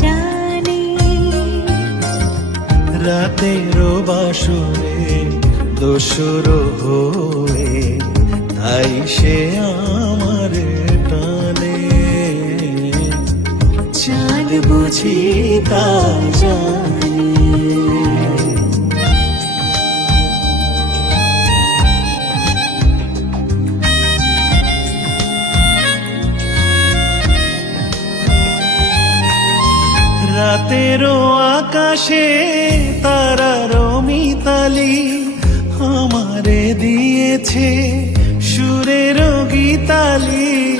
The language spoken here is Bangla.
জানে। রাতেরও বাসরে দোসর হয়ে তাই সে আমার টানে। চাঁদ বুঝি তা জানে। রাতেরও আকাশে তারারও মিতালি আমারে দিয়েছে সুরেরও গীতালি।